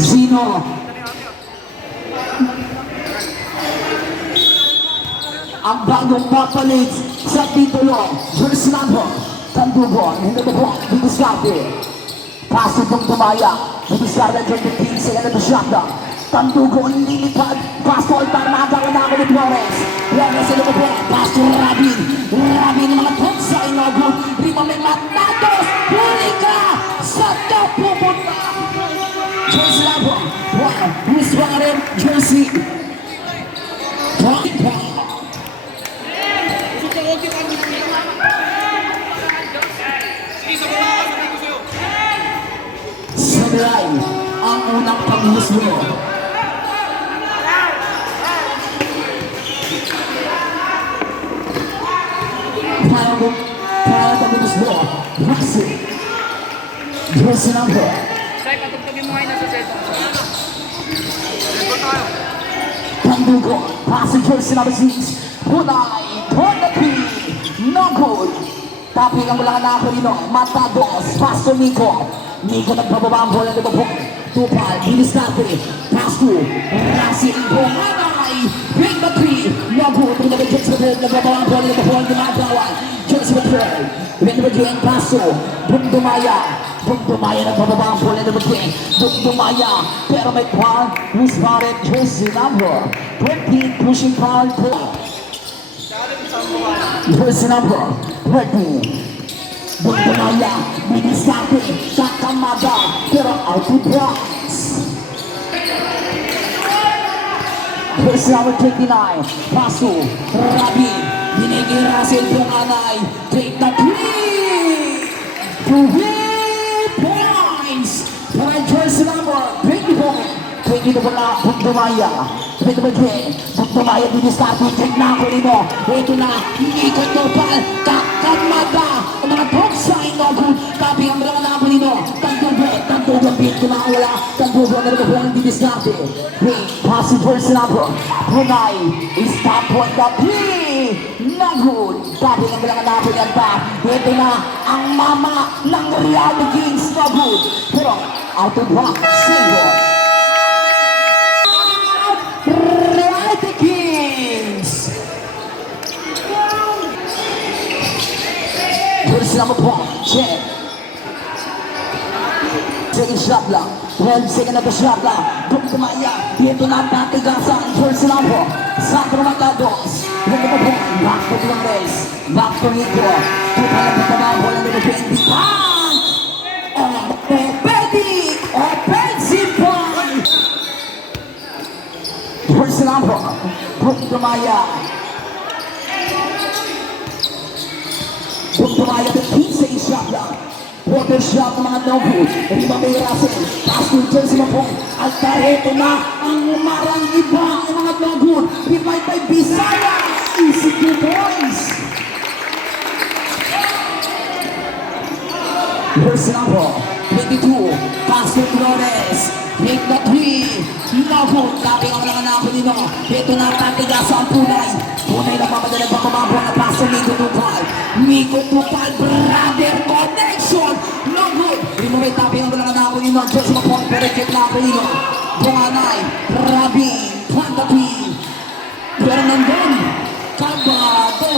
Zino. Ang bagong papalit sa titulo, jersey number, Tandugon, hindi ko po, Didiskarte. Paso pong tumaya, Didiskarte, 23, second at the shotgun. Tandugon, lilipad, Paso, para makagawa na ako ni Flores. Flores, hindi ko po, Paso, Rabin. Rabin, mga toksa, inogod, Rima may matatos, huli ka, sa top pupunta. Jersey number, wow, Luis Warren, jersey. Samurai, ang unang pag-huslo. Para pag-huslo, Maxi. Jersey number. Say, patugtugin mo ngayon na sa seto. Tandugo, passing jersey number 6. Punay, Tonati, no good. Taping ang mula na ako nino, Matados, Pasto Nico. Nico nagpababa ang bola nito po. Tupal, Didiskarte, Pasto, Rasi, Bumanay, Big the 3, no good. Tingnan mo jersey number 12, nagbababa ang bola nito po. Gumagawan, jersey number 12. Tingnan mo jersey Pasto, Bumdumaya. Bumdumaya nagbababa ang bola nito po. Bumdumaya, pero may foul. Luis Barret, jersey number 20, pushing foul po. Jersey number 20. Bumdumaya, Didiskarte, Kakamada, pero out to box. Jersey number 29, Paso, Rabi, binigay Russell Bunganay, take the 3 points para jersey number 24. 22 na Bumdumaya, 22 Bumdumaya, Didiskarte, take na ako nito. Ito na, ikot topal, Kakamada, ang mga toksa inogod, tapi ang mga nabo nito. Tandugo, beat ko na wala. Tandugo na rin ang Didiskarte. Pass jersey number Brunei, stop point the play. Nagod, tapi ang mga nabo yan pa. Ito na ang mama ng Reality Kings. Nagod, pero out of box, single. Reality Kings. Jersey number 4, check. Second shot lang, 12 second na the shot lang. Bumdumaya, dito na tatigasan. Jersey number, Sandro Matados. Ito po po, back to Flores, back to Nico. Tupa lang po ba, bola nito 20. Bang! Orthopedic, offensive point. Jersey number, Bumdumaya. Bumdumaya, 15 shot lang. Water shot ng mga no-good. Rima may Russell. Pass to jersey mo po. Altareto na ang umarang iba ang mga no-good. Revive by Bisaya. Easy 2 points. Jersey number 22. Pass to Flores. Make the 3. No-good. Taping ang mga nako nino. Ito na tatigas ang punay. Punay na mamadalag pa kumabo na pass to Nico Tupal. Nico Tupal, brother connection. No good. Rima may taping ang mga nako nino. Jersey mo po. Pero check na ako nino. Bunganay, Rabi, Pantapi. Pero nandun, Kabado.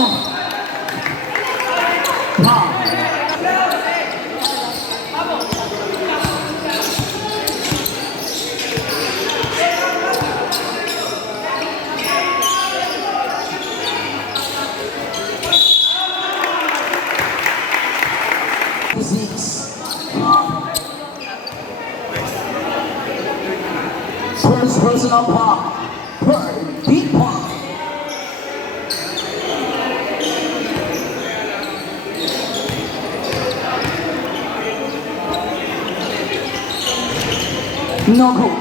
Ha. First personal pop per deep pop. No good.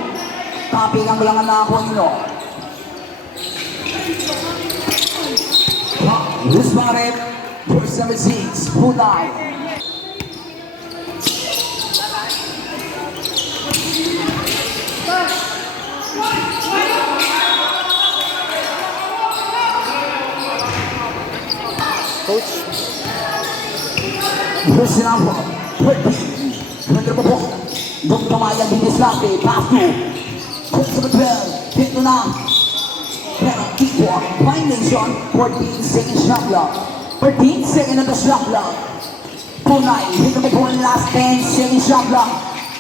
Taping ang lang na ako nino. Luis Barret, first number 6, Punay. Coach. Jersey number 20. Ganda po po. Dong Kamaya, Didislate, pass to Chris number 12, hit na pero keep walk, violation, 14 seconds shot clock. 14 seconds on the shot clock. Punay, hit number 1, last 10 seconds shot clock.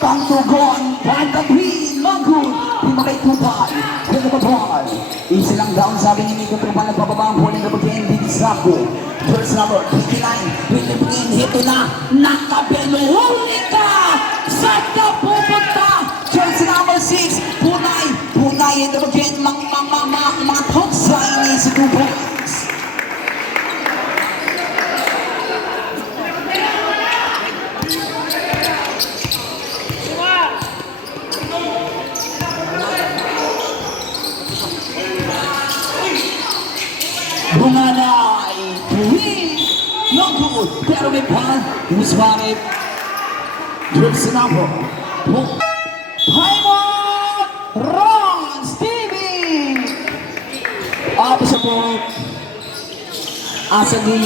Tangtugon, find the green, Magul. Di makitupay, hit number 1. Easy lang down, sabi ni Nico Trumpa, nagbababa ang bowling number 10, Didislate. First number, 59, hit number 10, hit na, nakabelo, huli ka! Saan ka pupunta? Jersey number 6, Punay, Punay, hit number 10, mga top sign is 2 points. Bunganay, Tuwing, no good, pero may pan, Usmanit, Jersey number 4. Paimon, Ron, Stevie. Up sa po. Asagi.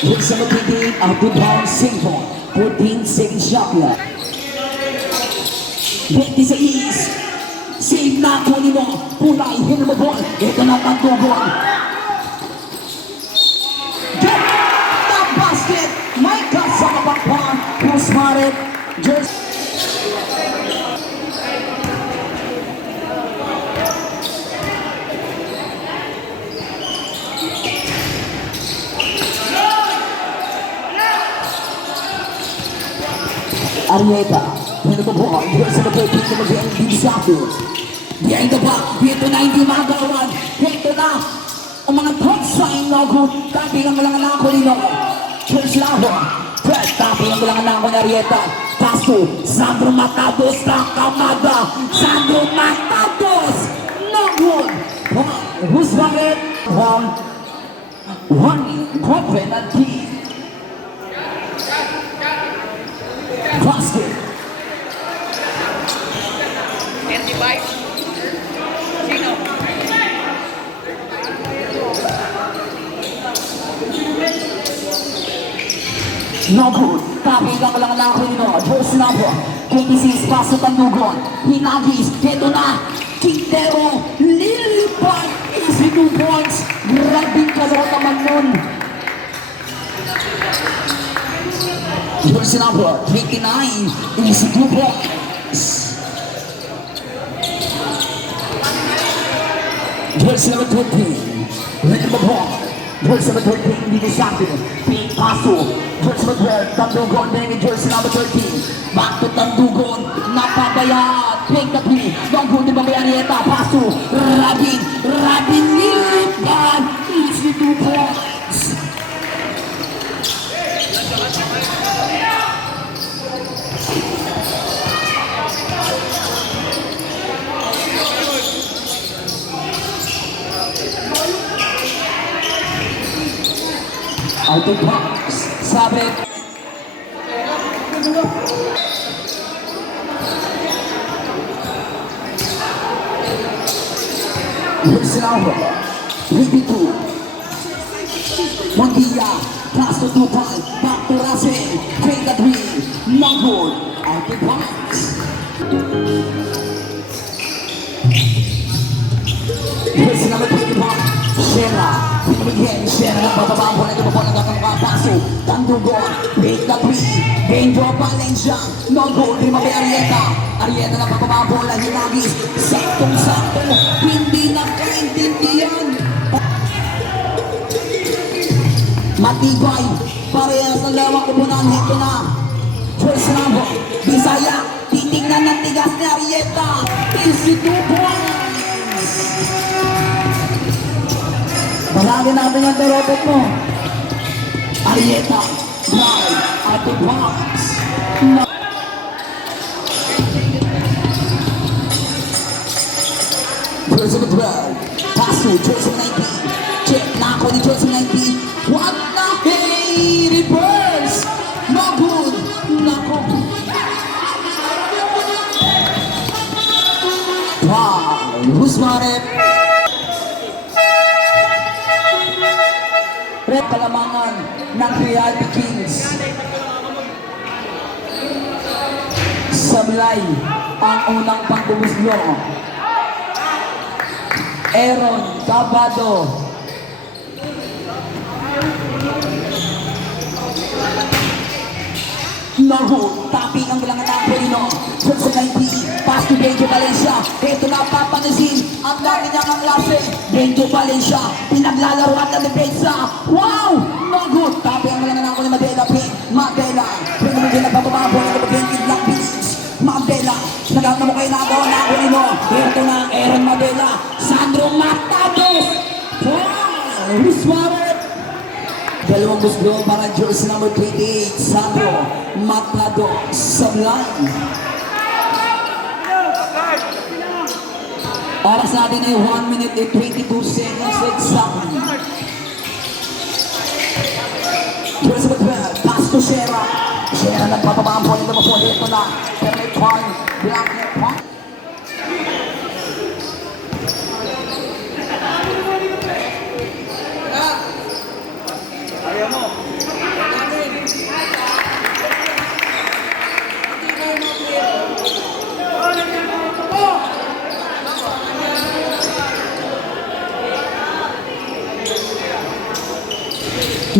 Jersey number 28, out of bounds, Simple. 14 seconds shot clock. 26. Save na po ni mo. Punay, hit number 1. Ito na ang tugon. Get the basket. May kasama bakpan. Pusmarit. Jersey. Arieta, hit number 1. Jersey number 13, number 10, Didislate. Behind the back, dito na hindi magawan. Dito na ang mga top sign na good. Tapi lang lang ako nino. Church Lavo. Tapi lang lang ako ni Arieta. Kaso, Sandro Matados na kamada. Sandro Matados. No good. Who's bakit? One penalty. Basket. 35. Sino? No good. Tapi lang ako nino. Jersey number 26, paso Tandugon. Hinagis. Ito na. Quintero. Lilipad. Easy 2 points. Grabing kalaro naman nun. Jersey number 29. Easy 2 points. Jersey number 20. Hit number 1. Jersey number 13. Didislate. Pink paso. Jersey number 12. Tandugon. Then jersey number 13. Back to Tandugon. Napabayaan. Pink the 3. Long good. Di ba may Arieta? Paso. Rabin nilipad. Easy 2 points. Out of bounds. Sabit. Jersey number 22. Montilla. Pass to 2 points. Back to Russell. Take the 3. No good. Out of bounds. Jersey number 25. Shera. Again, Shera. Bababa mo na ito po nagkakapaso. Tandugon. Take the 3. Benjo Valencia. No good. Di mabay Arieta. Arieta na bababa mo na hinagis. Saktong-sakto. Hindi nagkaintindihan. Matibay. Parehas ng lawak kupunan. Hito na. First number. Bisaya. Titignan ng tigas ni Arieta. Easy 2 points. Balagin natin yung robot mo. Arieta, drive, at the box. Jersey number 12, pass to Jersey 19. Check na ako ni Jersey 19. What na? Hey, reverse. No good. Nako. Wow, Husmarep. Red Kalamangan ng Reality Kings. Sablay ang unang pangbumuslo. Aaron Cabado. Nahu, tapi ang bilangan ng Perino. Sa 90, pass to Benjo Valencia. Ito na papansin, ang dami niya ang klase. Benjo Valencia, pinaglalaroan ng depensa. Wow! Nahu, tapi ang bilangan ng Madela. Madela, pinamigil na bababa po ng Benjo Black Beach. Madela, nagamit na mo kayo nagawa ng Perino. Ito na, Aaron Madela. Sandro Matados. Wow! Riswaret. Dalawang buslo para jersey number 28, Sandro Matado Sablay. Oras natin ay 1 minute and 22 seconds exactly. Jersey number 12, pass to Shera. Shera nagpapaba ang point number 4. Ito na, Kermit Kwan, Black Kwan.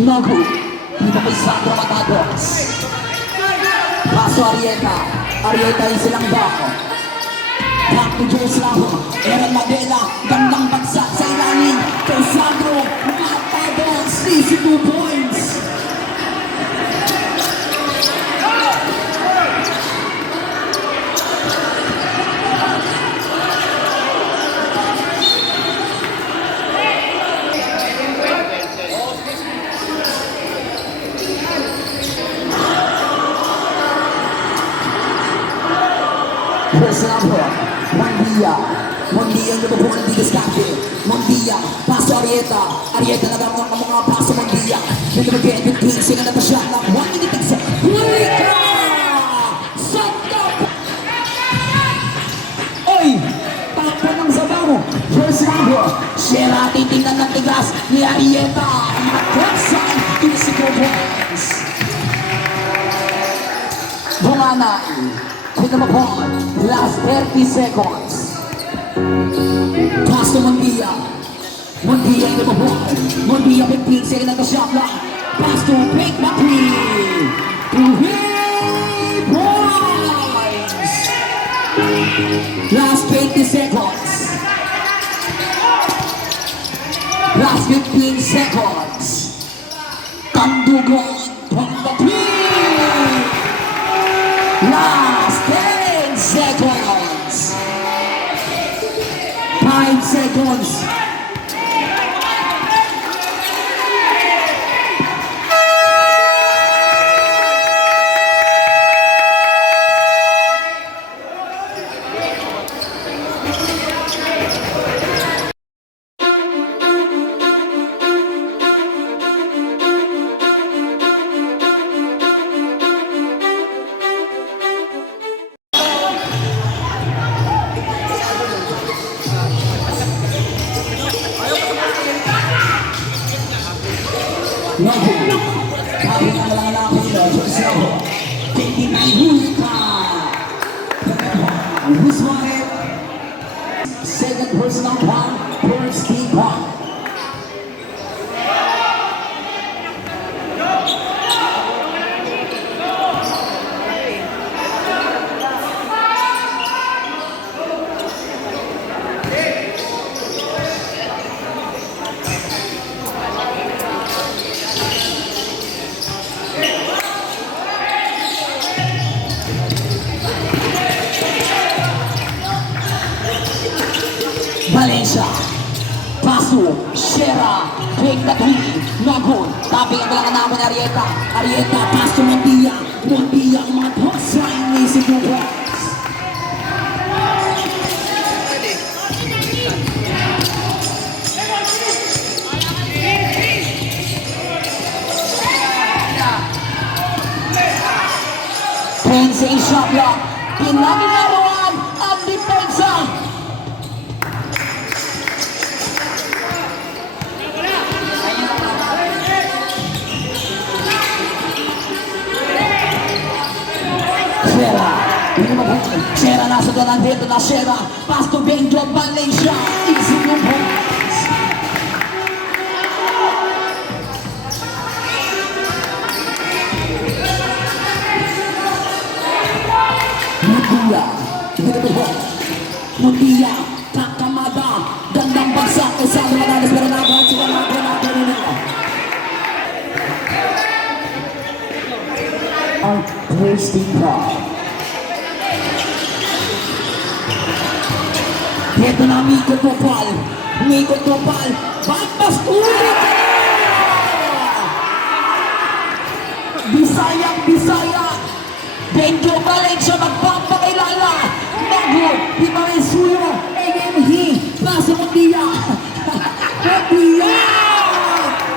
Nagu, dito kay Sandro Matados. Paso Arieta. Arieta yung silang bako. Back to Jersey lang. Aaron Madela, gandang bagsak sa ilalim. Kay Sandro Matados, easy 2 points. Jersey number, Mondia. Mondia yung nabubukan di Descante. Mondia, paso Arieta. Arieta nagamang ang mga paso Mondia. Yung nabagay yung twins, yung natasya ng 1 minute exit. Hulika! Santa! Oy! Takpo ng sabaw. Jersey number, Shera titingnan ng tigas ni Arieta. Matyasan, 2 points. Bunganay. With the ball, last 30 seconds. Pass to Mondia. Mondia in the ball. Mondia 15 seconds at the shot clock. Pass to Pink McQueen. To hit points. Last 20 seconds. Last 15 seconds. Kandugon from McQueen. Last 10 seconds. 5 seconds. Nagu, sabi ng mga namin nila, Jersey number 29, Hulika. Riswaret. Second person on one, first team one. Valencia, Paso, Shera, Drake Natui, Nagun, tapi ang bilangan naman ni Arieta. Arieta, Paso, Mondia. Mondia, ang mga toss line ni si Dubois. Pensing shot block, pinaglaruan ang depensa. Shera nasa doon, dito na Shera. Pass to Benjo Valencia. Easy yung points. Mundia. Dito ba? Mundia. Kakamada. Gandang bagsak. Isang Morales. Pero nagawad sila na nila. Ang Christine Paul. Ito na Miko Topal. Miko Topal. Bambas ulit! Bisaya. Benjo Valencia magpapakilala. Mago. Di ba may suyo? AMH. Pasa Mundia. Mundia!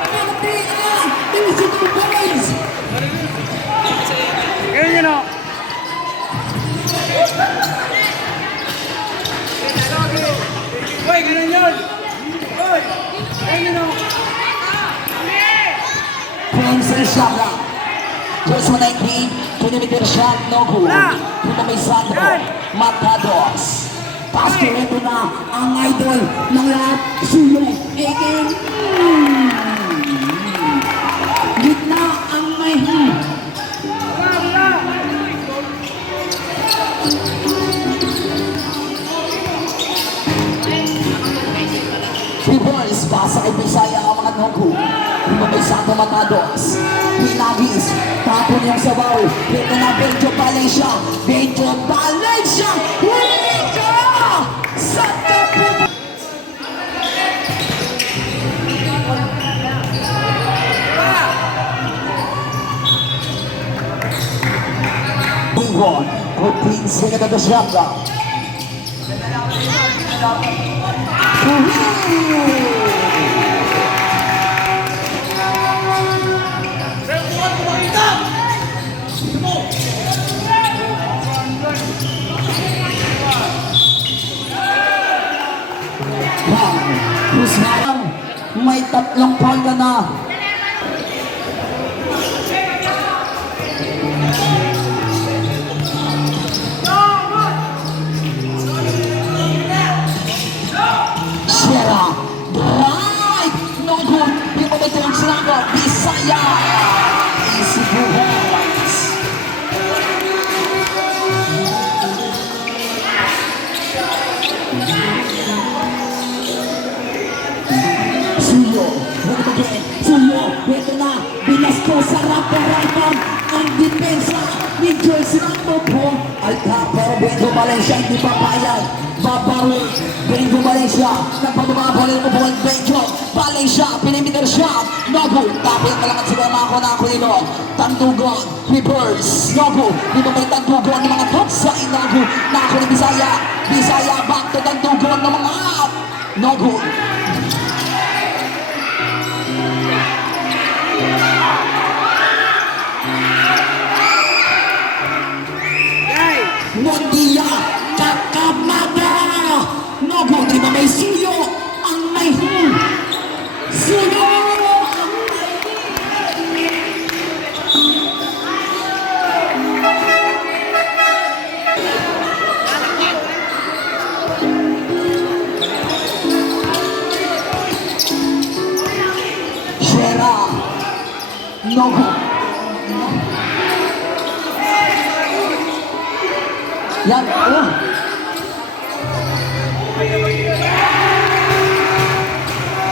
Mundia! Easy to boys! Ganyan yun o. Uy, ganun yun. Uy, ganyan yun o. Prince Shabra. Just 119. Kunimitir shot. No good. Dito may Sandro. Matados. Pastor, ito na ang idol ng lahat. Suyo. AKM. Gitna ang may Boys, pasa kay Bisaya ang mga Nogu. Dito may Santo Matados. Pinagis. Tapon yung sabaw. Dito na Benjo Valencia. Benjo Valencia. Wika! Sa tapo. Bungon. Putin sila na Shabra. May tatlong foul ka na. Shera, right, no good. People may turn sila Bisaya. Easy buhos. Suyo, ito na, Binasco sa rap-rap ang depensa ni Joyce Rambo. Alta, pero Benjo Valencia hindi papayag. Babawi, Benjo Valencia, nagpapababalik mo po ang Benjo Valencia, pinimitar siya, Nogu, tapos talagang sila mako nilo, Tandugon, reverse, Nogu, dito may Tandugon ng mga top sa Nogu, nako ni Bisaya, back to Tandugon ng mga Nogu. Mundia, Kakamada, Nogu, di ba may suyo ang may suyo ang Shera, Nogu. Yan, oh.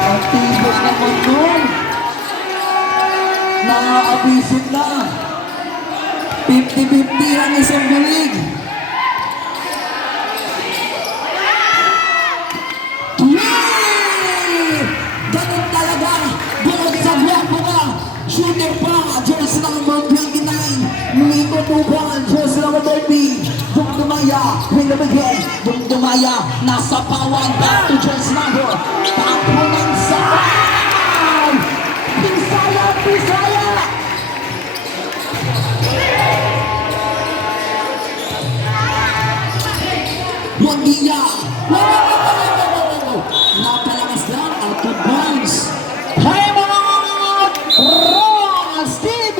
Ang tibos naman nun. Nakakabisit na. 50-50 ang isang bilig. Ganun talaga. Bunod sa gwapo ka. Shooter pa. Jersey number 29. Miko Tuban. Jersey number 30. Dumdumaya, nasa pawan, back to Jersey number. Tapo ng sabaw. Bisaya. Mundia. Napalakas lang, out of bounds. Raymond Ross TV.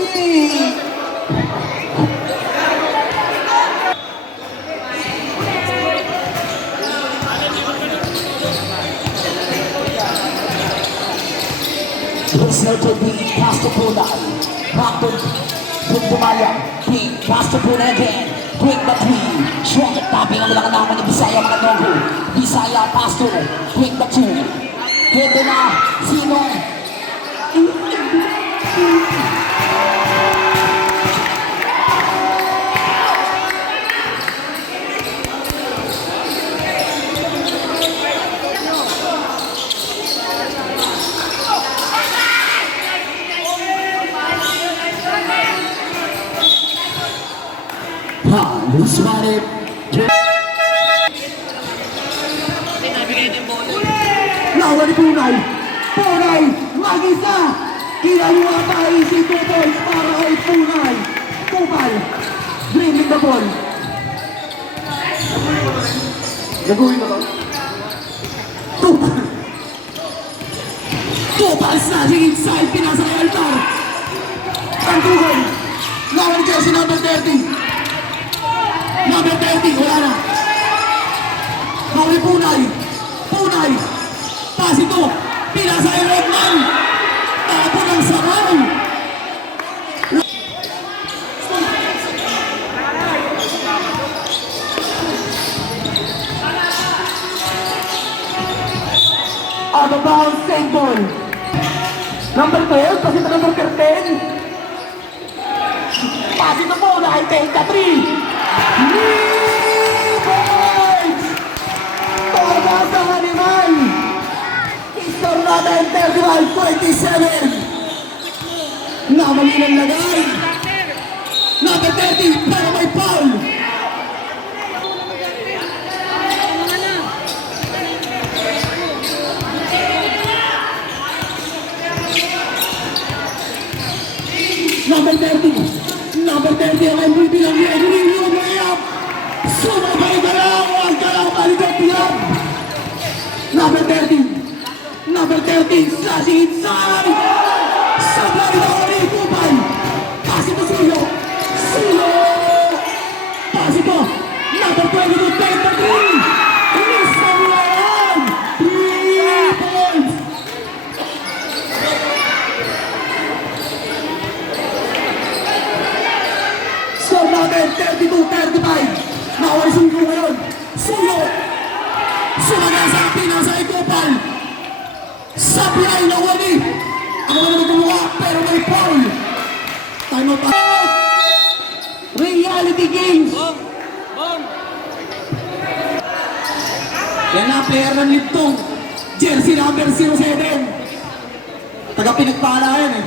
Sergio B. Pass to Punay. Back to Tumaya. King. Pass to Punay again. Quick the three. Short. Tapping ang lang naman ni Bisaya mga Nogo. Bisaya pass to. Quick the two. Pwede na. Sino? Halos marit. Lawan ni Punay. Punay, mag-isa. Kinaliwa pa si 2 points para kay Punay. Tupal. Dreaming the ball. Gagawin mo to. Tupal. Tupal slashing inside. Pinasa kay Altar. Tantugan. Lawan ni Jesse number 30. Number 30, wala na. Lawan ni Punay. Punay. Pass ito. Pinasa kay Redman. Tapo ng sarang. Out of bounds, same ball. Number 12, kasi ito number 13. Pass ito po, nakitake ka 3. Points! Torba sa animal! Istornada and 31-27. Namali ng lagay. Number 30, pero may foul. Number 30. Number 30 ang MVP ng Gregory. Yung layup. Sumabay galaw. Ang galaw kaligay pilap. Number 30. Number 30. Slashing inside. Sablay na ako ni Kupay. Pass ito Sulo. Sulo. Pass ito. Number 22. Take the 3. Miss ang layan. 3 points. Score natin, 32-35. Nakuha ni Sulo ngayon. Sulo. Sumaga sa pinasa ay Kupal. Supply na wali. Ako na nagkumuha, pero may foul. Time out. Reality Games. Yan na, player ng Liptong. Jersey number 07. Taga pinagpala yan eh.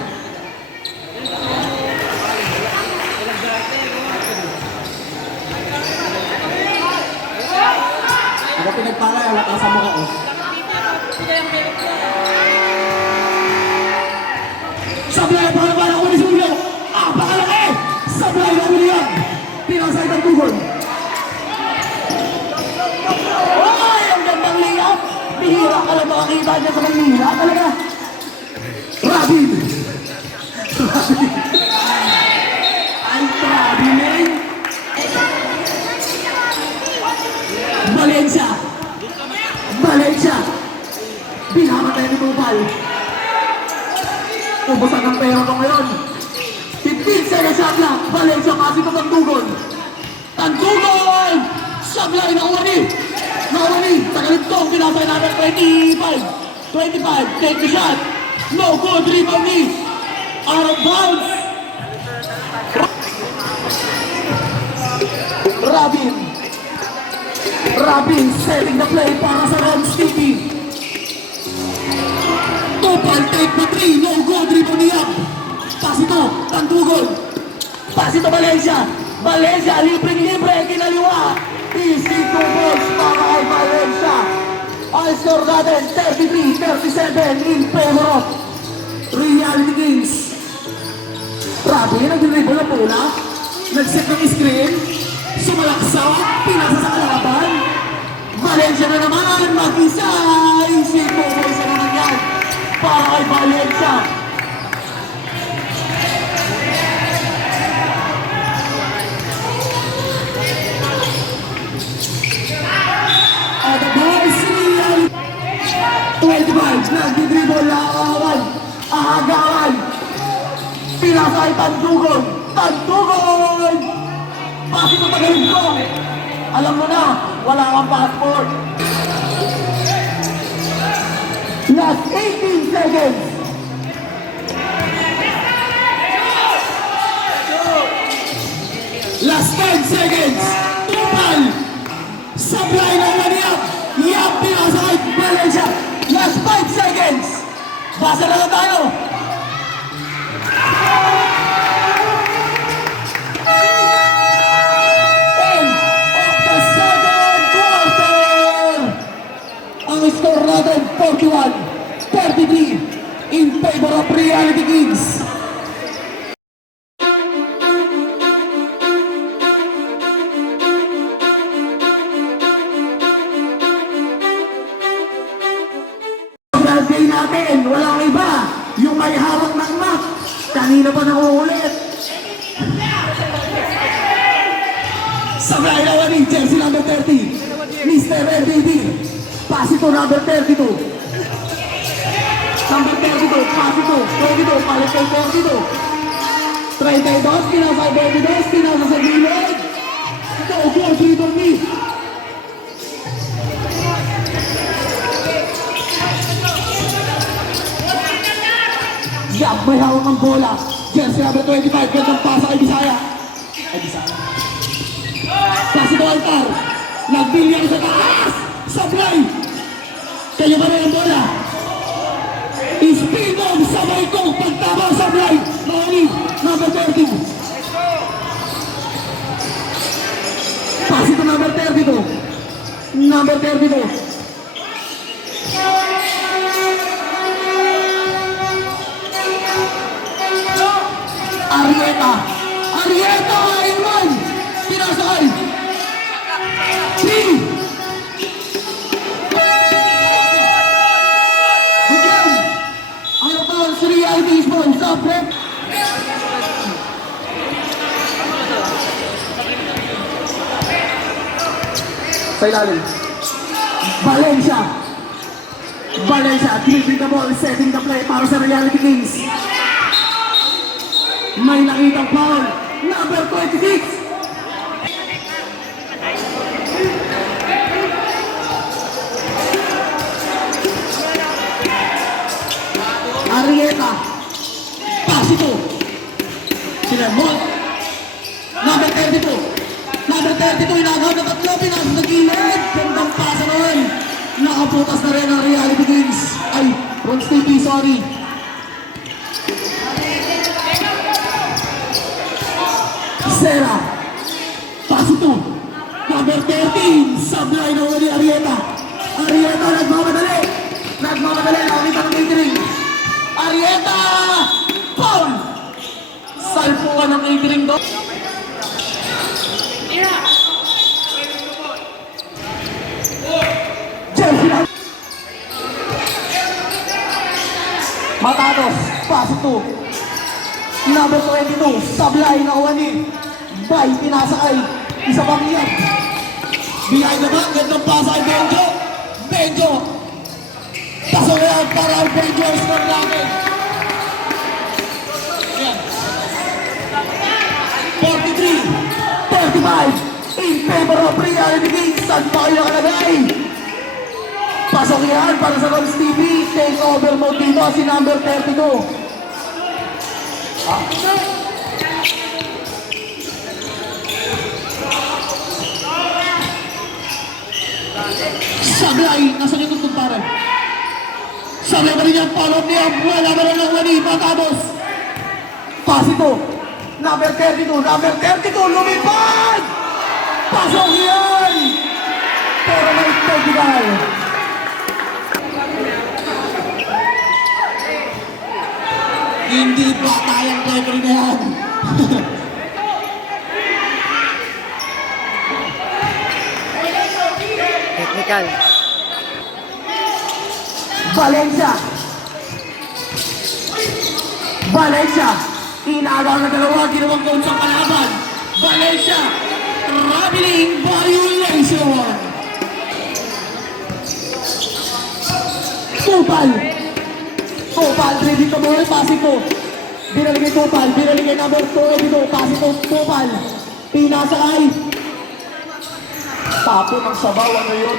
Taga pinagpala yan, wala sa mukha oh. Sablay para para ko ni Sulo. Pakalaki! Sablay na William. Pinasay ng tugon. Ay! Ang gandang layup. Bihira ka lang makakita niya sa Manila. Talaga. Robin. Robin. Ang Robin. Valencia. Valencia. Binamatay ni Kupal. Ubusan ng pera ko ngayon. 15 seconds shot lang. Valencia kasi pa Tantugon. Tantugon! Sablay na Uwani. Uwani. Sa ganitong pinasay natin 25. 25. Take the shot. No good. Rebound ni. Out of bounds. Robin. Robin setting the play para sa Ron Sticky. Tupal, take the 3, no good, rebound niya. Pass ito, Tantugon. Pass ito, Valencia. Valencia, libre, kinaliwa. Easy 2 balls para kay Valencia. Ang score natin, 33-37 in favor of Reality Games. Grabe, nag-dribble na pula. Nag-set ng screen. Sumalaksa, pinasa sa kalaban. Valencia na naman, mag-isa. Easy 2 balls na naman yan. Para kay Valencia. At the boys, 25, nag-dribble na ang agawan. Pinasay Tandugon! Tandugon! Bakit mo magaling ko? Alam mo na, wala kang passport. Last 18 seconds. Last 10 seconds. Tupal. Sablay na maniyap. Yap, pinasay. Valencia. Last 5 seconds. Basa na lang tayo. Ang score natin, 41-33 in favor of Reality Kings. Birthday natin, walang iba, yung may hawak ng map. Kanina pa nakuulit. Sablay na wani, jersey number 30, Mr. RDD. Pass ito, number 32. Number 32, pass ito, 22, palit kay 42. 32, pinasa 22, pinasa sa gilid. Ito, goal, 3 for me. Yap, may hawak ng bola. Jersey number 25, gandang pasa kay Bisaya. Ay, Bisaya. Pass ito, Altar. Nagbilyang sa taas. Sablay! Kaya ba rin ang bola? Speed on sa Maikong. Pagtama Sablay. Mauli. Number 30. Pass ito number 32. Number 32. Arieta. Arieta! Ayman! Pinasakay. 3. Reality Sports, stop rep. Sa ilalim. Valencia. Valencia, dribbling the ball, setting the play para sa Reality Kings. May nakitang foul. Number 26. Arieta. Pass ito. Sila Mont. Number 32. Number 32. Inagaw na tatlo. Pinasa sa gilid. Gandang pasa naman. Nakaputas na rin ang Reality Kings. Ay, wrong Stevie, sorry. Sera. Pass ito. Number 13. Sablay na wala ni Arieta. Arieta nagmamadali. Nagmamadali. Nakakita ng catering. Arieta! Foul! Salpukan ng catering doon. Jersey lang. Matados. Pass ito. Number 22. Sablay na uwani. Bay, pinasakay. Isa pang iyak. Behind the back. Gandang pasa kay Benjo. Benjo. Pasok na yan para ang Benjo score namin. Ayan. 43. 35. In favor of Reality Kings. Saan pa kayo nakalagay? Pasok yan para sa Roms TV. Take over mo dito si number 32. Sablay, nasa niyo tutong pare. Sablay pa rin yung follow niya. Wala ba rin ang wani, Matamos. Pass ito. Number 32, number 32, lumipad! Pasok yan! Pero may technical. Hindi pa tayang referee na yan. Technical. Valencia. Valencia. Inagaw na dalawa, ginawang goal sa kalaban. Valencia. Traveling violation. Tupal. Tupal, ready to ball, passing ko. Binaligay Tupal. Binaligay number 22. Pasi ko Tupal. Pinasakay. Tapo ng sabaw. Ano yun?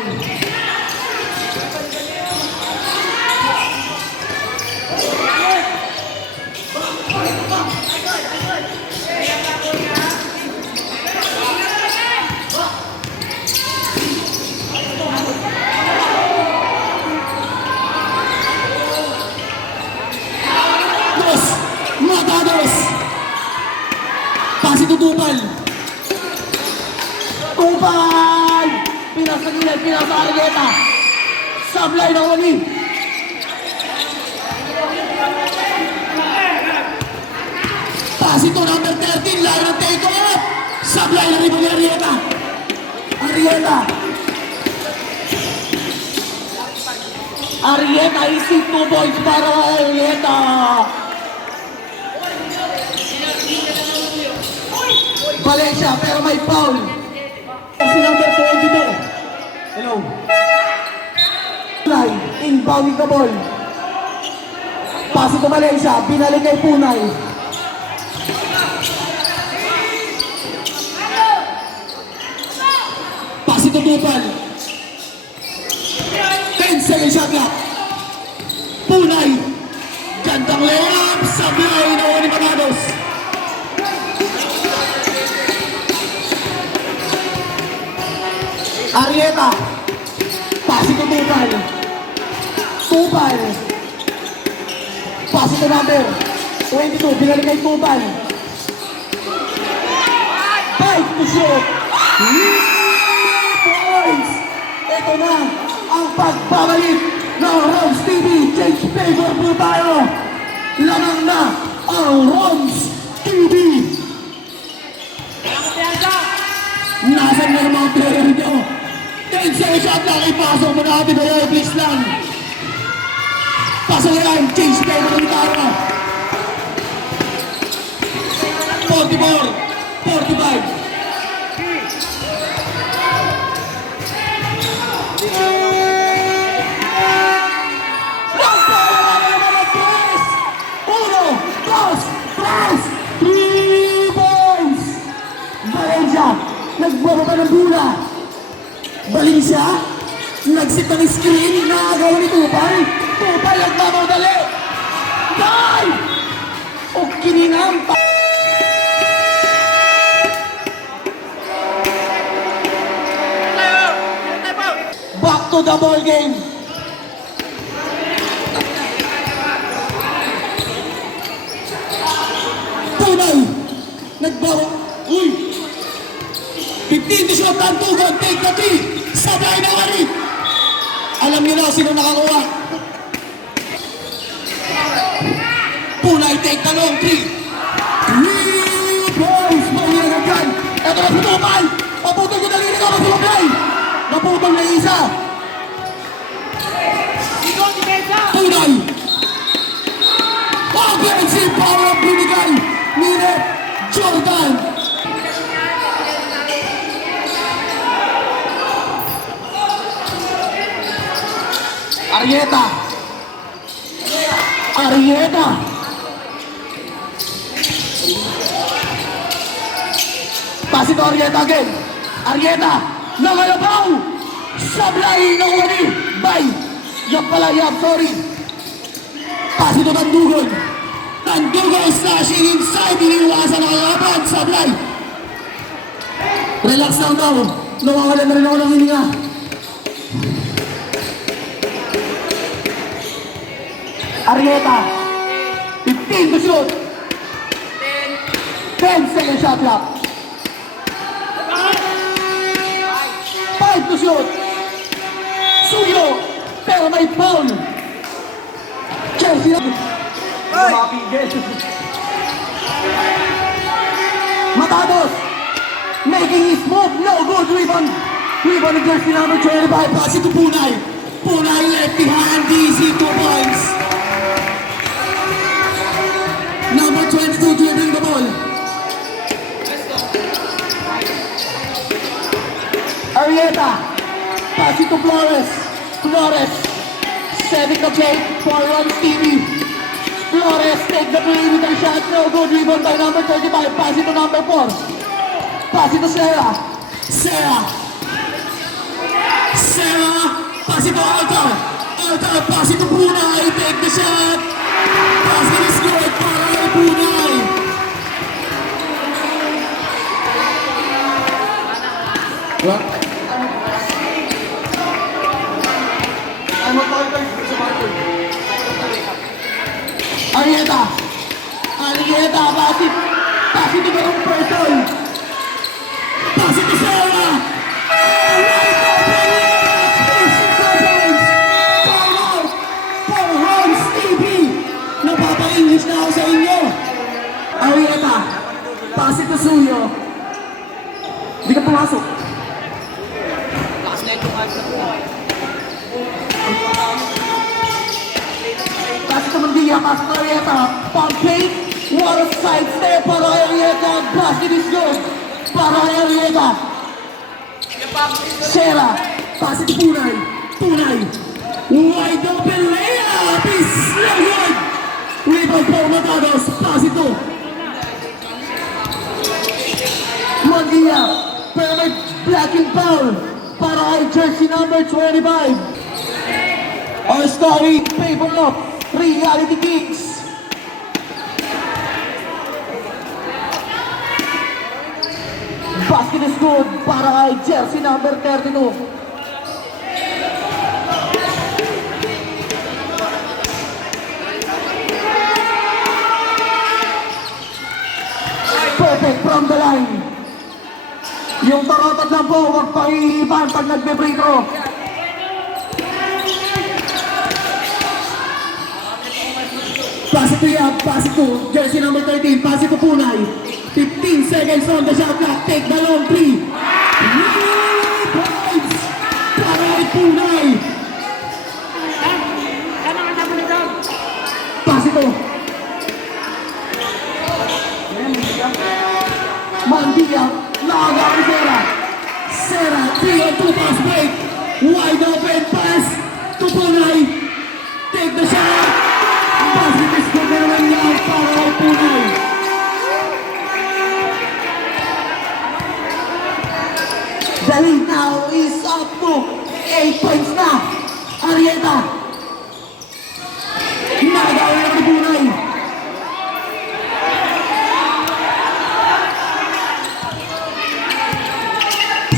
Dos. Matados. Pasi to Tupal. Tupal! Pinasa gilid, pinasa Argueta. Sablay ng wali. Pasi to number 13, line ng take off. Sablay ng ribo ni Arrieta. Arrieta. Arrieta, isip 2 points para kay Arrieta. Valencia, pero may foul. Si number 22. Hello. Punay, inbounding the ball. Pasi to Valencia, binalik kay Punay. Pasi to Tupal. 10 seconds shot clock. Punay. Gandang layup. Sablay na ni Matados. Arrieta. Pasi to Tupal. Tupal. Pasi to number 22. Binalik kay Tupal. 5 to shoot. 3 points. Ito na ang pagbabalik ng Roms TV. Change favor po tayo. Lamang na ang Roms TV. Nasaan na yung mga player nyo? 10 seconds shot lang, ipasok mo natin kayo, please lang. Pasok yan, change favor ng taro. 44, 45. Uno, dos, tres, 3 points. Valencia, nagbaba ng bula. Valencia, nagsit ng screen, nakagawa ni Tupal. Tupal, nagmamadali. Dive! O kininang pa. Back to the ball game. Punay, nagbawa. Uy! 15 to shot ang tugon, take the 3. Sabay na wari. Alam niyo na sino nakakuha. Punay, take the long 3. 3 points. Mahirap dyan. Ito na si Tupal. Paputol ko dalili ko. Masulapay. Naputol na isa. Punay. Offensive power of binigay ni Rep Jordan. Arrieta. Arrieta. Pasi to Arrieta again. Arrieta. Nangalabaw. Sablay ng wani. Bay. Yak pala, yak. Sorry. Pasi to Tandugon. Tandugon slashing inside. Iniwasan ang kalaban. Sablay. Relax lang daw. Nawawala na rin ako ng hininga. Arrieta, 15 to shoot. 10 second shot clock. 5 to shoot. Suyo, pero may foul. Chelsea. Matados, making his move, no good rebound. Rebound ni Jersey number 25, pass it to Punay. Punay left behind, DC 2 points. Number 22 dribbling the ball. Arrieta. Pass it to Flores. Flores. Setting the play for Ron Stevie. Flores take the play with a shot. no good. Rebound by number 35. Pass it to number 4. Pass it to Sarah. Sarah. Pass it to Altar. Altar, pass it to Punay. Take the shot. Pass it is good para kay Punay. What? Arieta, pass it to the wrong person. Pass it to Sarah. Napapa-English na ako sa inyo. Arieta, pass it to Suyo. Hindi ka pumasok. Pass it to Mandia, pass it to Arieta. Pump fake, what a side step para kay Arieta. Basket is good para kay Arieta. Sarah, pass it to Punay. Wide open layup is no good. Rebound for Matados, pass it to Mandia. Pero may blocking foul para kay jersey number 25. Our story, paper up, reality kicks. Basket is good para kay jersey number 32. Perfect from the line. Yung tarotad lang po, huwag pang-iipan pag nagbe-free throw. Pass it to Yab, pass it to jersey number 13, pass it to Punay. 15 seconds on the shot clock, take the long three. Points para kay Punay. Pass it to Mandia, laga kay Sarah, 3-on-2 pass break. Wide open pass to Punay. Take the shot. Basket is good na naman yan para kay Punay. The lead now is up to 8 points na. Arieta. Nagawin na kay Punay.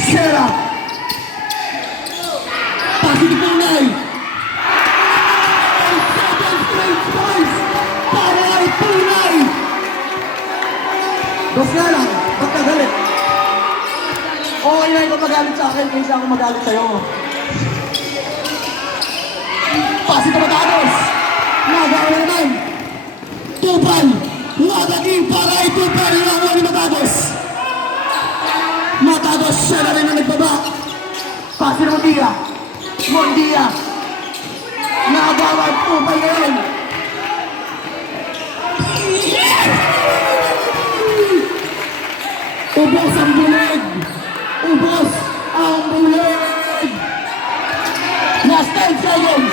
Sarah. Pass it to Punay. 7 straight points para kay Punay. Dos nga lang, ba't ka galit? Okay na ikaw magalit sa akin kaysa ako magalit sa'yo. Pass it to Matados. Nagawa na naman. Tupal. Wadagin para kay Tupal. Nagawa ni Matados. Matados siya na rin na nagbaba. Pass it to Mondia. Nagawa Tupal na rin. Ubos ang bulig. Ubos ang bulig. Last 10 seconds.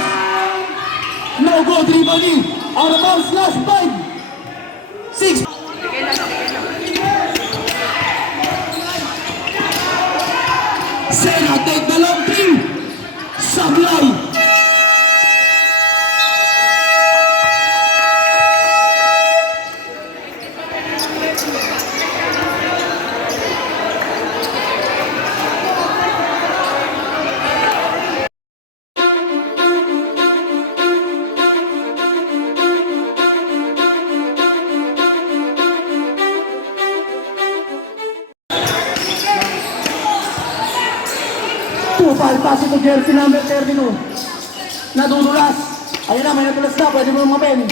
No go, Tripoli. Out of bounds, last 5. 6. Sena, take the long three. Sablay. Tupal, pass it to jersey number 32. Nadudulas. Ayan na, may nadulas na. Pwede mo mapin.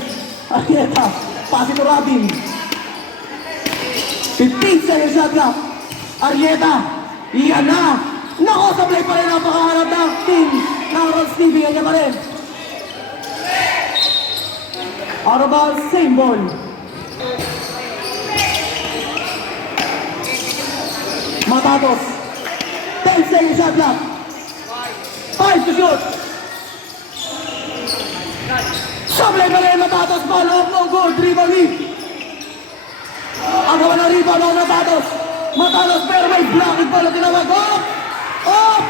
Arieta, pass it to Robin. 15 seconds shot clock. Arieta, iyan na. Nako, sablay pa rin ang pakaharap ng team ng Ross TV. Ganyan pa rin. Out of bounds, same ball. Matados. 10 seconds shot clock. 5 to shoot. Sablay pa rin Matados. Ball off, no good. Dribble lead. rebound ng Matados. Matados, pero may blocking pala tinawag. Oh! Oh!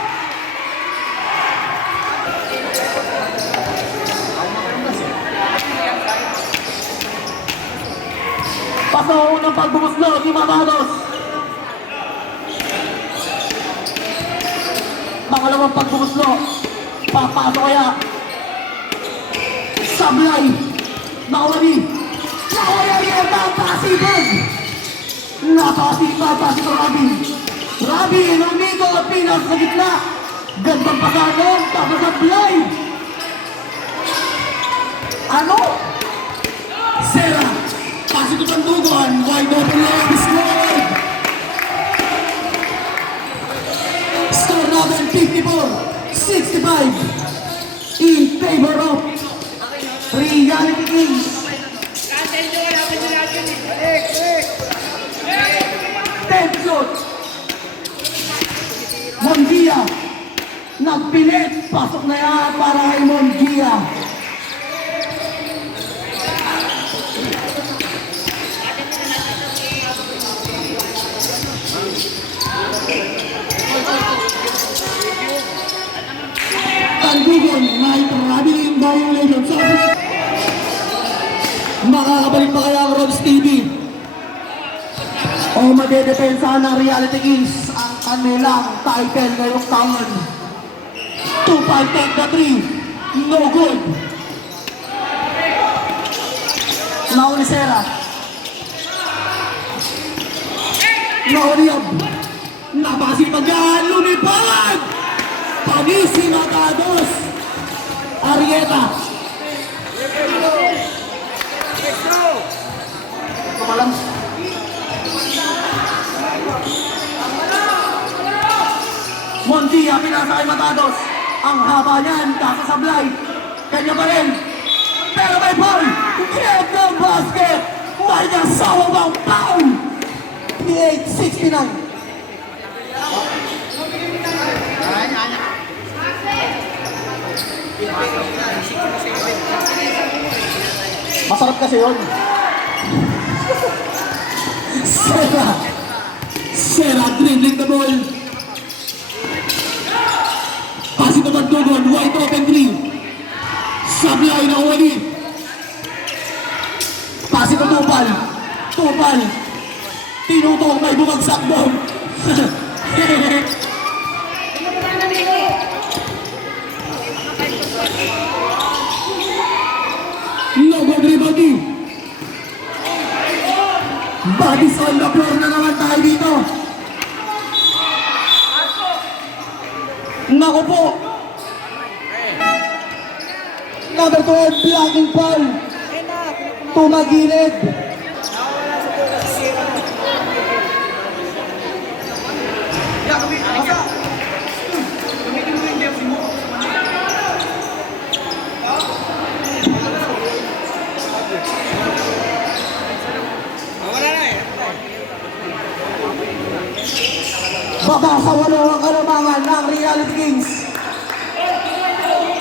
Paso unang pagbumuslo ni Matados. Pangalawang pagbumuslo. Papasok kaya. Sablay. Nakawali. Nakawali ang papasibog. Napakasipag pa si Rabi. Rabi, Romito, Pinas sa gitna. Gandang pasanon, tapos sablay. Ano? Sera. Pasok ito ang dugon. Wide open lang. Scored. Score natin 54-65 in favor of Reality Kings. Tension. Mongia. Nagpilit. Pasok na yan para kay Mongia. Tandugan, may marami yung violation. Makakabalik pa kaya ang Robs TV? O madedepensa ng Reality Kings ang kanilang title ngayong taon. 2-5 take the 3. No good. Nauli Sera. Nauli Yob. Napakasipag yan. Lumipad! Panisi Matados. Arieta. Kumalang. Montia, pinasa kay Matados. Ang haba niyan, kakasablay. Kanya pa rin. Pero may foul. Get the basket. May nasawa bang foul. 58-69. Masarap kasi yun. Sera dribbling the ball. Pass ito ng Dugon, wide open 3. Sablay na uwali. Pass ito Tupal. Tupal. Tinutong may bumagsak doon. Logo Gribadi. Bodies on the floor na naman tayo dito. Naku po. Number 12, blocking foul. Tumagilid. Baba sa walo ang kalamangan ng Reality Kings.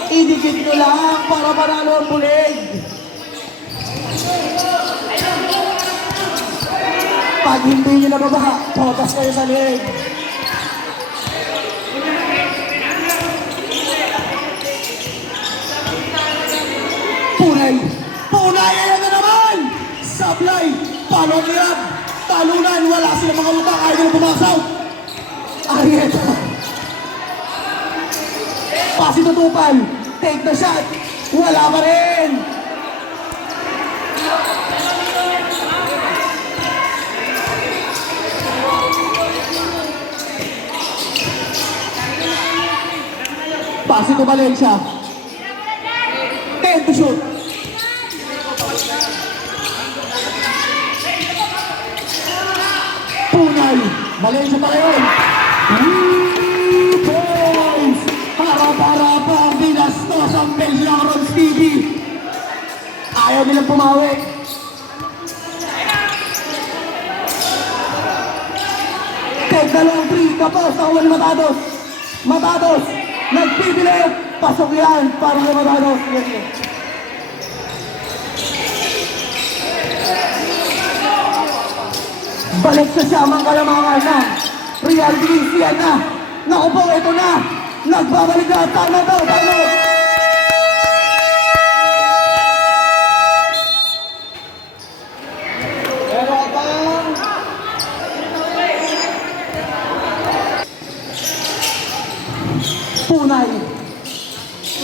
Idikit nyo lang para manalo ang bulig. Pag hindi nyo nababa, potas kayo sa leg. Punay! Punay! Ayan na naman! Sablay! Palong niyab! Talunan! Wala silang mga lupa! Ayaw nila pumasaw! Arieta! Pasi tutupal! Take the shot! Wala pa rin! Pasi to Valencia! 10 to shoot! Punay! Valencia pa rin! 3 points! Harap-harap ang binastos ang bench ng Rods TV. Ayaw nilang pumawi. Take the long 3. Kapos ako ni Matados. Matados. Nagpipilit. Pasok yan para kay Matados. Balik sa siyamang kalamangan ng Real Beans. Yan na. Naku po, ito na. Nagbabalik na. Tama daw, tama. Pero kapang... Punay.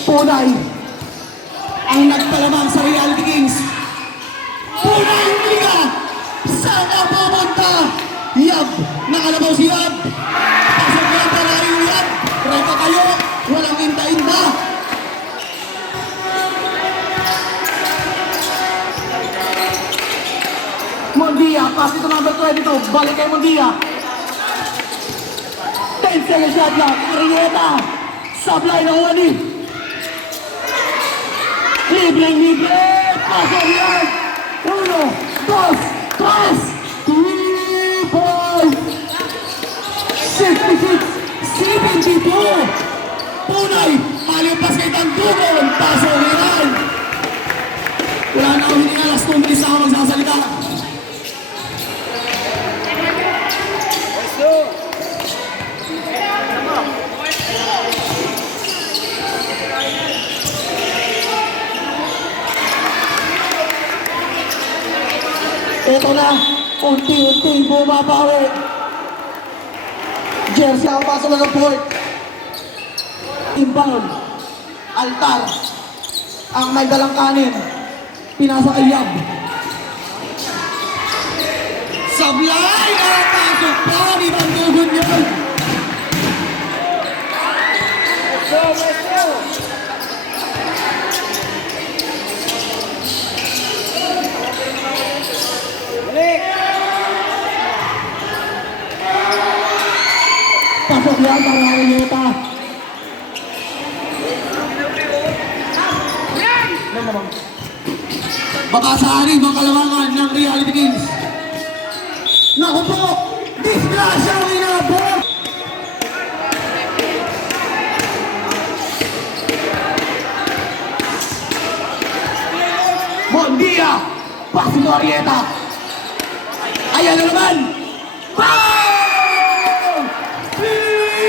Punay. Ang nagpalamang sa Reality Kings. Punay, hindi ka. Saan ang pumunta? Yab. Nakalabaw si Yab. Pasok na ang pararing Yab. Reka kayo. Walang inda-inda. Mondia, pass ito number 22. Balik kay Mondia. 10 seconds shot lang. Arieta. Sablay ng wani. Libre. Pasok yan. 1, 2, 3, 66, 72. Punay. Malipas kay Tandugon. Pasok yan. Wala na akong hininga. Last 2 minutes na ako magsasalita. Let's go! Ito na, unti-unti bumabawi. Jersey ang pasok na ng port. Inbound. Altar. Ang may dalang kanin. Pinasa kay Yab. Sablay! Nakapasok pa ni Tandugon yan. Let's go! Let's go! Balik! Pasok yan para Arieta. Baka sa anin mga kalamangan ng Reality Kings. Naku po! Disgrasya ang inabot! Mondia! Pasi mo Arieta! Ayan na naman! Bang!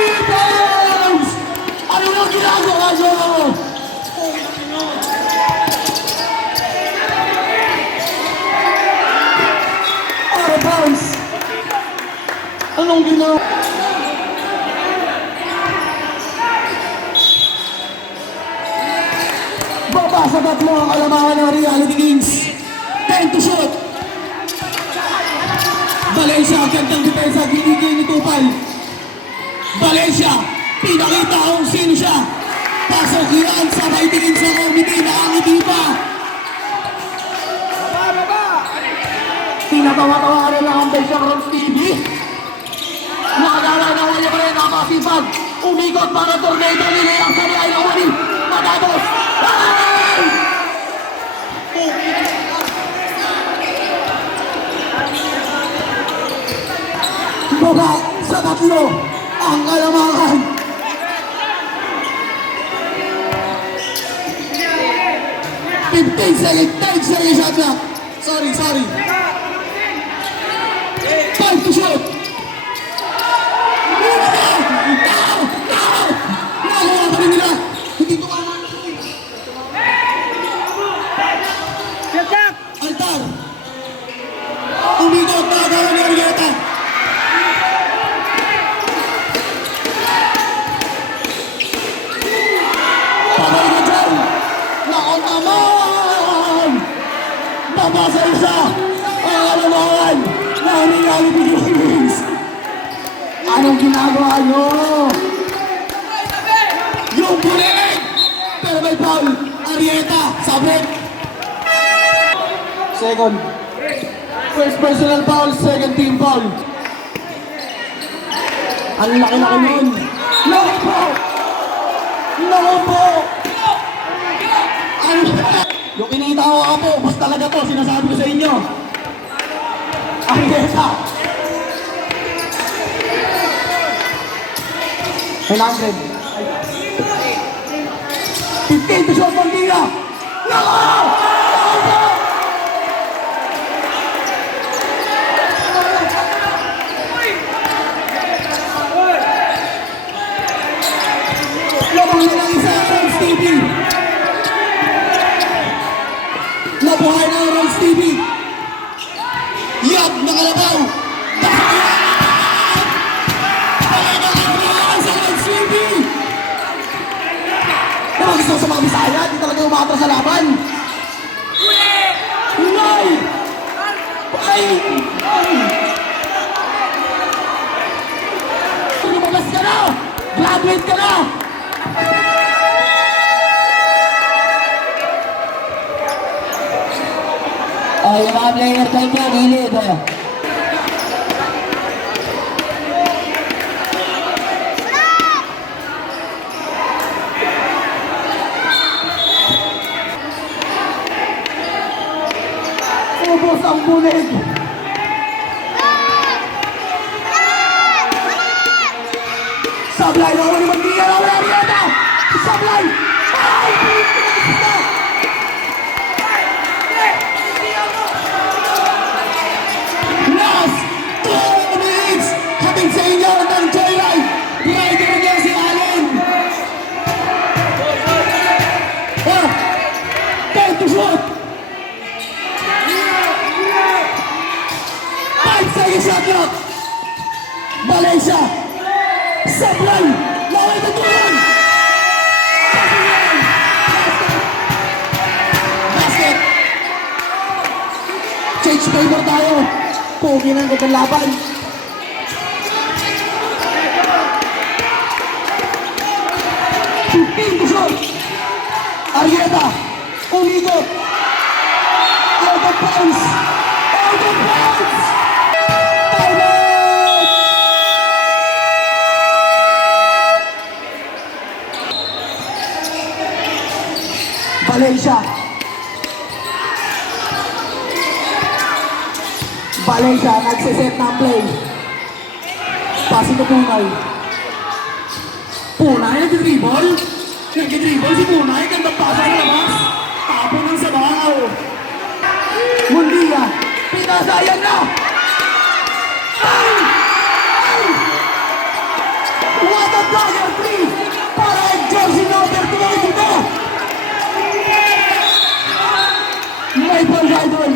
Rebounds! Ano nang ginagawa nyo? Out of bounds! Anong ginawa? Baba sa tatlo ang kalamangan ng Reality Kings. 10 to shoot. Valencia, ang gandang depensa, ginigay ni Tupal. Valencia, pinakita kung sino siya. Pasok yan, sabay tingin sa committee, nakangiti pa. Baba! Tinatawa-tawa ka na lang ang Belgian Ron TV. Nakagala na wala pa rin nakasipag. Umikot para tornado nila ang sanay na wali. Matapos. Ay! Baba sa tatlo ang kalamangan. Fifteen seconds, 10 seconds shot clock. Sorry. 5 to shoot. Nagawa pa rin nila. Hindi ito kama. Shot up! Altar. Umikot na gawin ni Arieta. Pabalik na dyan. Nakon naman. Baba sa isa. Ang kalamangan ng Reality Kings. Anong ginagawa nyo? Yung bulig! Pero may foul. Arieta, sabit. Second. First personal foul, second team foul. Ang laki-laki nun. Naku po! Naku po! Yung kinita ko po, bus talaga to, sinasabi ko sa inyo. Arieta. 100. 15 to shot Mondia. Nako! Huli ng isa ang Ron Stevie. Nabuhay ng Ron Stevie. Yap, nakalabaw. Pero gusto ko sa mga Bisaya, di talaga umatras sa laban. Hulay! Ay! Lumabas ka na! Graduate ka na! Ay, yung mga player time niya, gilid. Ubos ang bulig. Sablay na wala naman diya. Wala Arieta. Sablay. Ay! Last 2 minutes. Hatid sa inyo ng Joyride. Rider niya si Allen. Time to shoot. 5 seconds shot clock. Malaysia. Sablay. Laway na tuwan. Basket. Change favor tayo. Pugi ng gandang laban. Shot. Arieta. Umigot. Out of bounds. Out of bounds. Valencia. Valencia, nagsiset ng play. Passing to Punay. Punay, nag-dribble. Nag-dribble si Punay, ganda pasa sa labas. Tapon ng sabaw. Mundia, pinasayan na. Ay! Ay! What a dagger three para jersey number 22. May pag-idol.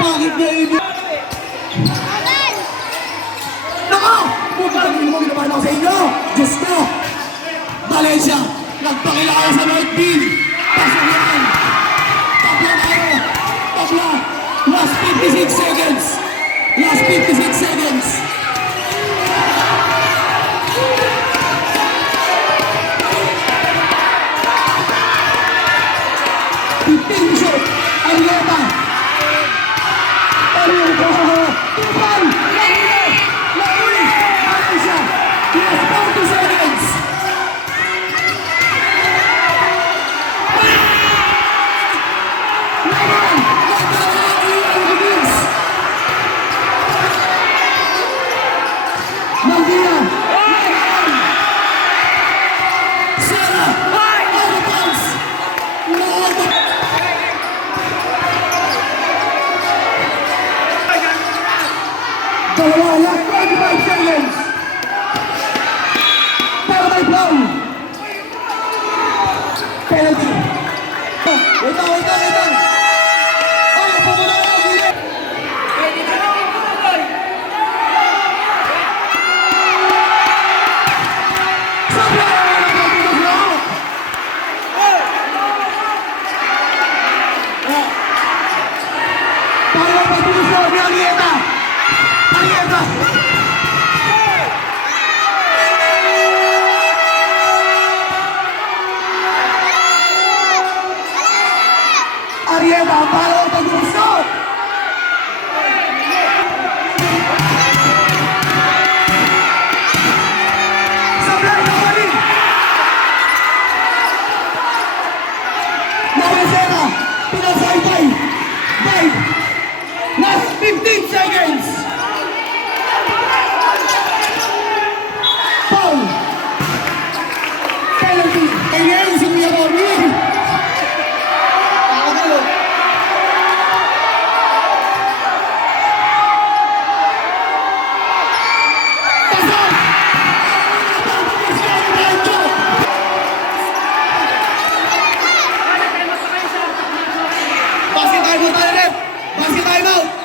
Bakit na ini? Naka! Putang ino mo, ginabahan ako sa inyo! Diyos ko! Valencia, nagpakilala sa North Beam! Pasuyan! Tabla tayo! Tabla! Last 56 seconds! Last 56 seconds! Shot! Arieta! Arieta! Tupan! Lauli! Lauli! Malaysia! Last 40 seconds! Laban! Malvina! Sara! Out of bounds! Dalawa, last 25 seconds. Para may blow. Penalty. Wait lang. Oh, pumula na. Gilid. Para patuloy sa Arieta. Arieta! Arieta, para ang pag-gusto! Sablay na ulit! Maricela, pinasay-tay! 5! Last 15 seconds! Foul! Penalty! Kaya si Mia Bobby! Pasok! Ref. Basket time out.